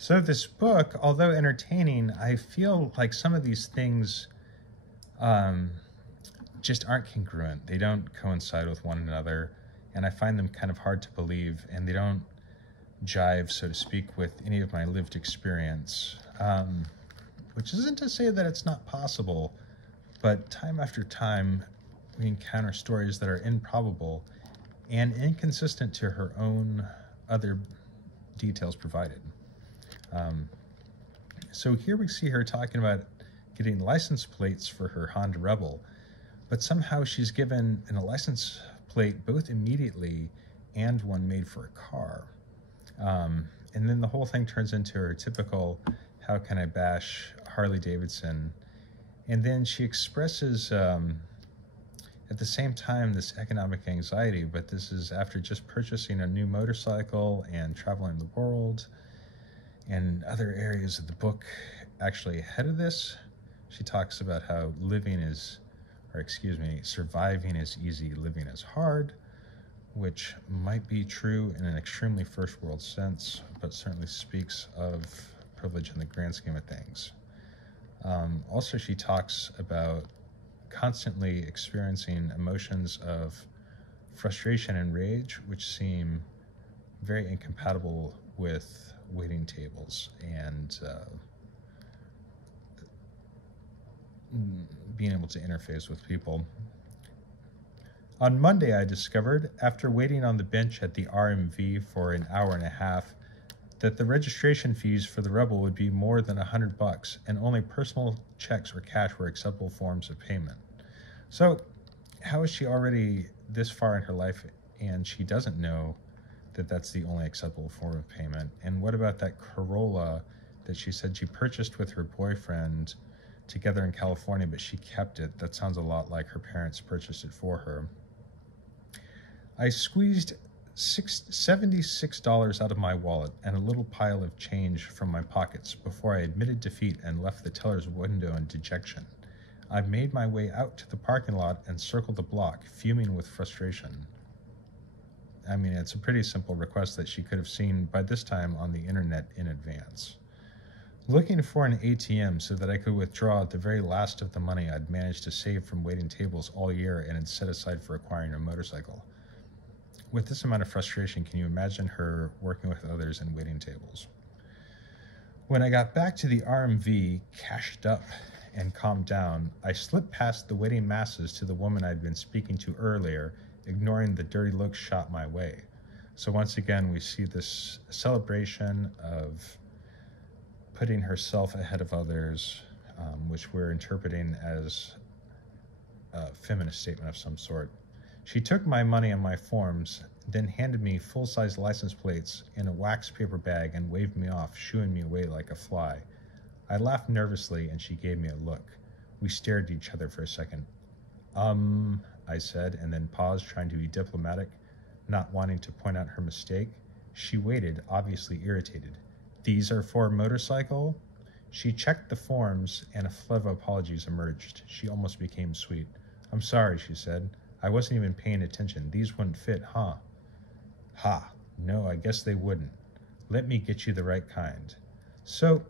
So this book, although entertaining, I feel like some of these things um, just aren't congruent. They don't coincide with one another, and I find them kind of hard to believe, and they don't jive, so to speak, with any of my lived experience. Which isn't to say that it's not possible, but time after time, we encounter stories that are improbable and inconsistent to her own other details provided. Um, so here we see her talking about getting license plates for her Honda Rebel, but somehow she's given a license plate both immediately and one made for a car. And then the whole thing turns into her typical, how can I bash Harley Davidson? And then she expresses, at the same time, this economic anxiety, but this is after just purchasing a new motorcycle and traveling the world and other areas of the book actually ahead of this. She talks about how surviving is easy, living is hard, which might be true in an extremely first world sense, but certainly speaks of privilege in the grand scheme of things. Also, she talks about constantly experiencing emotions of frustration and rage, which seem very incompatible with waiting tables and being able to interface with people. On Monday, I discovered, after waiting on the bench at the RMV for an hour and a half, that the registration fees for the Rebel would be more than $100, and only personal checks or cash were acceptable forms of payment. So, how is she already this far in her life and she doesn't know that that's the only acceptable form of payment? And what about that Corolla that she said she purchased with her boyfriend together in California, but she kept it? That sounds a lot like her parents purchased it for her. I squeezed $76 out of my wallet and a little pile of change from my pockets before I admitted defeat and left the teller's window in dejection. I made my way out to the parking lot and circled the block, fuming with frustration. I mean, it's a pretty simple request that she could have seen by this time on the internet in advance. Looking for an ATM so that I could withdraw the very last of the money I'd managed to save from waiting tables all year and had set aside for acquiring a motorcycle. With this amount of frustration, can you imagine her working with others in waiting tables? When I got back to the RMV, cashed up and calmed down, I slipped past the waiting masses to the woman I'd been speaking to earlier, ignoring the dirty looks shot my way. So once again, we see this celebration of putting herself ahead of others, which we're interpreting as a feminist statement of some sort. She took my money and my forms, then handed me full-size license plates in a wax paper bag and waved me off, shooing me away like a fly. I laughed nervously and she gave me a look. We stared at each other for a second. I said, and then paused, trying to be diplomatic, not wanting to point out her mistake. She waited, obviously irritated. These are for a motorcycle? She checked the forms and a flood of apologies emerged. She almost became sweet. I'm sorry, she said. I wasn't even paying attention. These wouldn't fit, huh? Ha, no, I guess they wouldn't. Let me get you the right kind. So,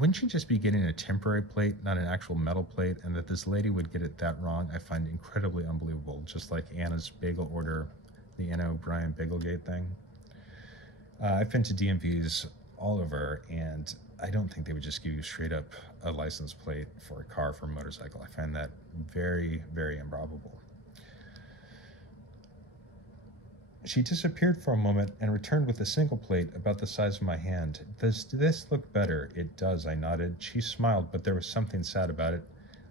wouldn't you just be getting a temporary plate, not an actual metal plate? And that this lady would get it that wrong, I find incredibly unbelievable. Just like Anna's bagel order, the Anna O'Brien Bagelgate thing. I've been to DMVs all over, and I don't think they would just give you straight up a license plate for a car, for a motorcycle. I find that very, very improbable. She disappeared for a moment and returned with a single plate about the size of my hand. Does this look better? It does, I nodded. She smiled, but there was something sad about it.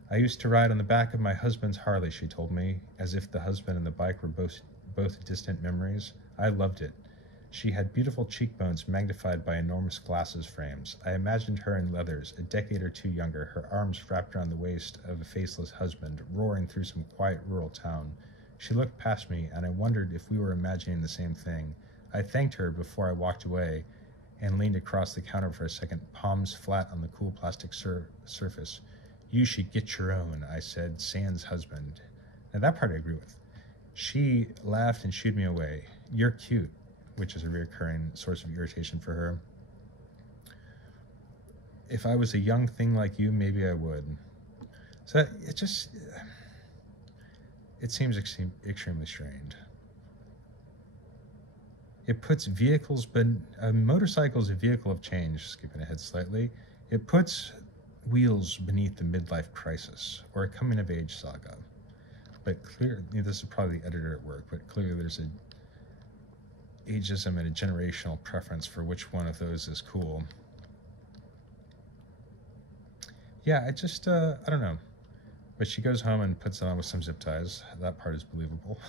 I used to ride on the back of my husband's Harley, she told me, as if the husband and the bike were both distant memories. I loved it. She had beautiful cheekbones magnified by enormous glasses frames. I imagined her in leathers, a decade or two younger, her arms wrapped around the waist of a faceless husband, roaring through some quiet rural town. She looked past me, and I wondered if we were imagining the same thing. I thanked her before I walked away and leaned across the counter for a second, palms flat on the cool plastic surface. You should get your own, I said, sans husband. Now that part I agree with. She laughed and shooed me away. You're cute, which is a recurring source of irritation for her. if I was a young thing like you, maybe I would. So it seems extremely strained. It puts vehicles, but a motorcycle is a vehicle of change, skipping ahead slightly. It puts wheels beneath the midlife crisis or a coming-of-age saga. But this is probably the editor at work, but clearly there's a ageism and a generational preference for which one of those is cool. Yeah, I don't know. But she goes home and puts it on with some zip ties. That part is believable.